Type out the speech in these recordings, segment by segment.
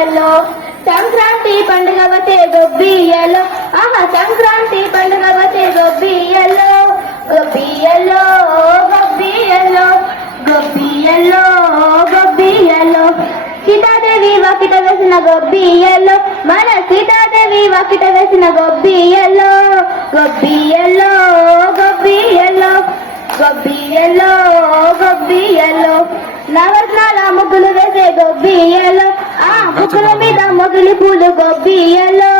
గొబ్బియ్యలో సంక్రాంతి పండుగ వచ్చే గొబ్బియ్యలో ఆహా సంక్రాంతి పండుగ వచ్చే గొబ్బియ్యలో గొబ్బియ్యలో గొబ్బియ్యలో గొబ్బియ్యలో గొబ్బియ్యలో సీతాదేవి వాకిట వేసిన గొబ్బియ్యలో మన సీతాదేవి వాకిట వేసిన గొబ్బియ్యలో గొబ్బియ్యలో గొబ్బియ్యలో గొబ్బియ్యలో గొబ్బియ్యలో నవరత్నాల ముగ్గులు వేసే గొబ్బియ్యలో ఆ ముగ్గుల మీద మొగిలి పూలు గొబ్బియ్యలో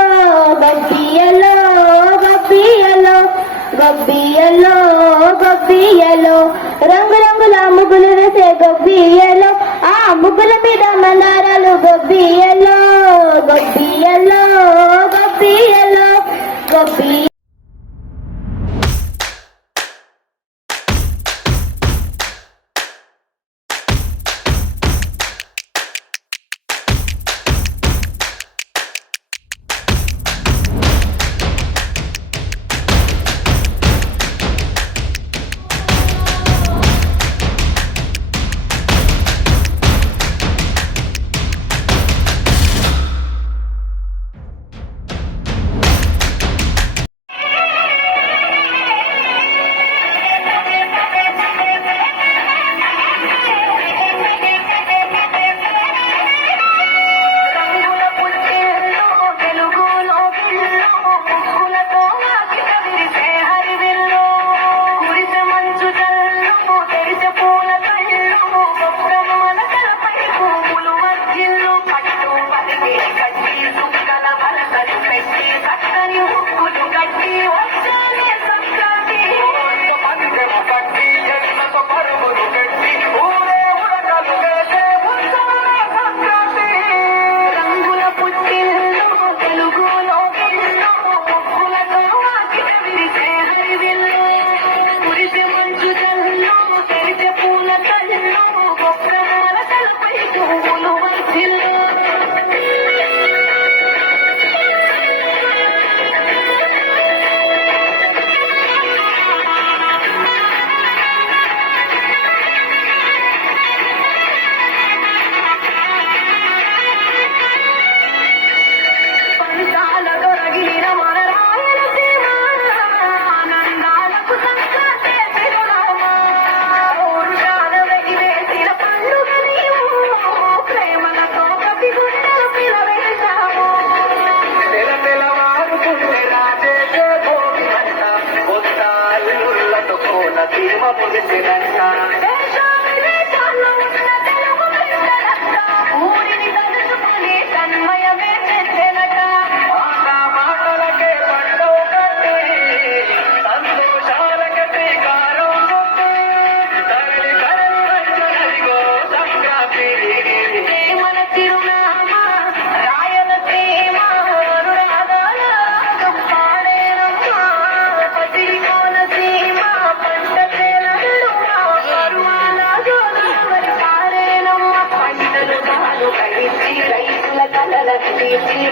గొబ్బియ్యలో గొబ్బియ్యలో గొబ్బియ్యలో గొబ్బియ్యలో రంగురంగుల ముగ్గులు వేసే గొబ్బియ్యలో ఆ ముగ్గుల మీద మందారాలు గొబ్బియ్యలో గొబ్బియ్యలో గొబ్బియ్యలో గొబ్బియ్య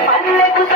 పల్లెకు